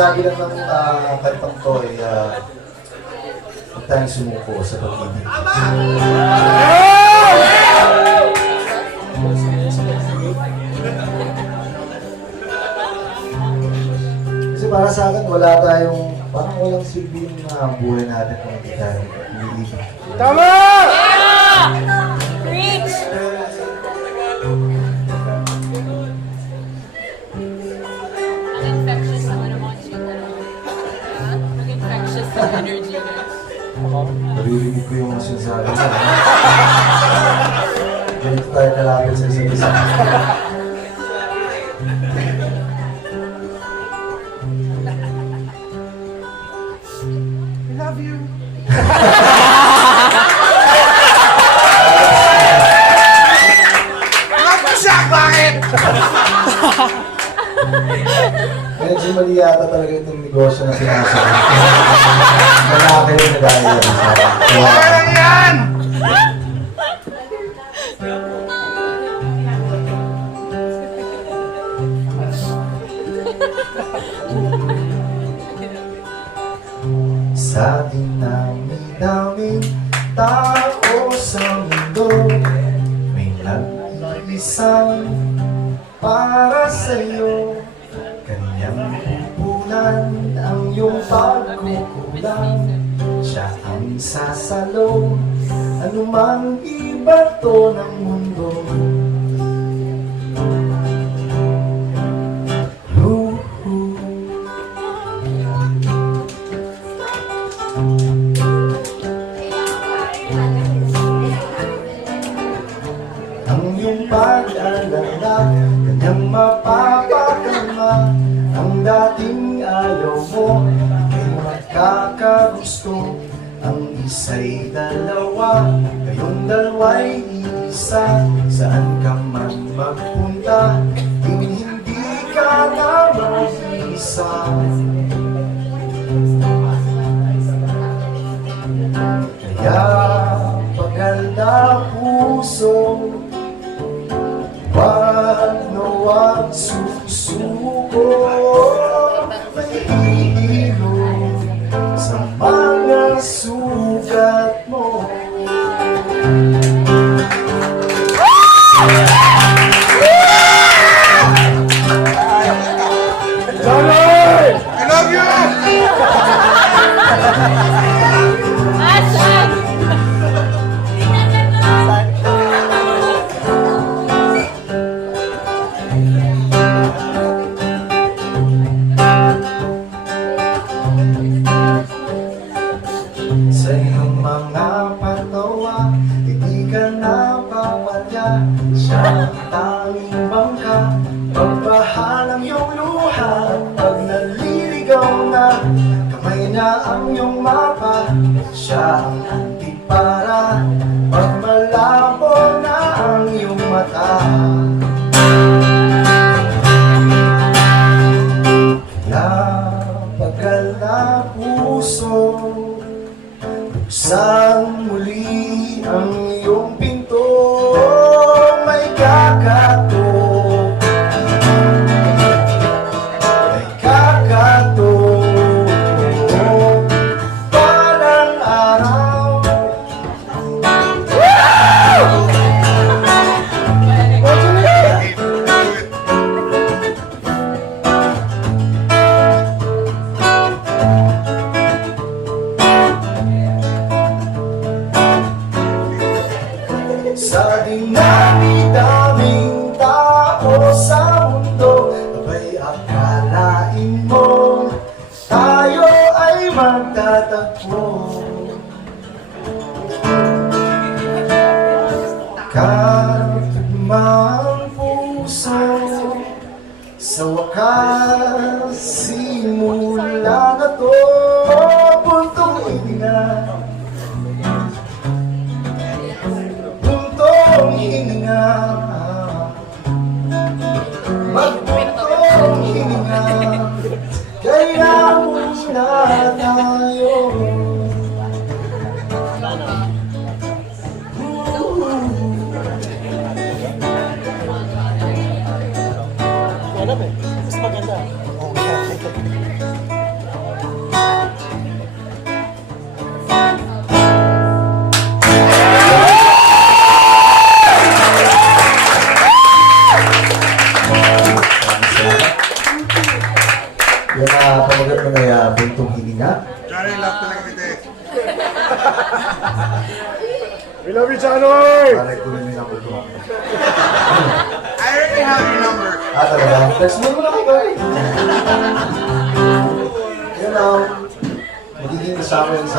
sabi lang ng kantang to ay huwag tayong sumuko sa pag-ibig. Kasi para sa akin, wala tayong, parang walang silbing buhay natin kung hindi tayo umiibig. Tama! Preach! Ang infectious naman ang mga chika. Ang infectious na energy guys. Naririnig ko yung sinasabi niya. Ganito tayo kalapit sa isa't isa. I love you. Love mo siya! Bakit? Medyo mali yata talaga itong negosyo na sinasabi. Malaki yung nagaya. Okay lang yan! Sa dinami-daming tao sa mundo, may nag-iisang para sa'yo. Kanyang pupunan ang iyong pagkukulang. Siya ang sasalo, anumang ibato ng mundo. Ang iyong pag-alala, kanyang mapapakama. Ang dating ayaw mo, ika'y magkakagusto. Ang isa'y dalawa, kayong dalawa'y isa. Saan ka man magpunta, hindi ka na mag-isa. Kaya pagal na puso, wag na wag susuko. May hihilom sa mga sugat mo. I love you! Asan? Sa iyong mga patawa, hindi ka napapalya. Siya ang tanging bangka, pagbahalang iyong luha. Pag naliligaw na, kamay niya ang iyong mapa. Siya ang antipara, pag malabo na ang iyong mata. Kaya pagal na puso, buksan muli ang iyong pinto. May kakatok, may kakatok. Parang araw, sa dinami-daming tao sa mundo, abay akalain mo tayo ay magtatagpo. Katugmang puso, sa wakas simula na to. Puntong hininga, puntong hininga, magpuntong hininga. Kaya muna tayo. Alam eh, mas maganda. Yan na pamagat mo na buntong hininga. Johnny, love talaga kita eh. We love you, Johnny! Para ikunin mo yung number ko. I already have your number. Talaga? Text mo na ako, guys. Yun lang. Magiging kasama yun sa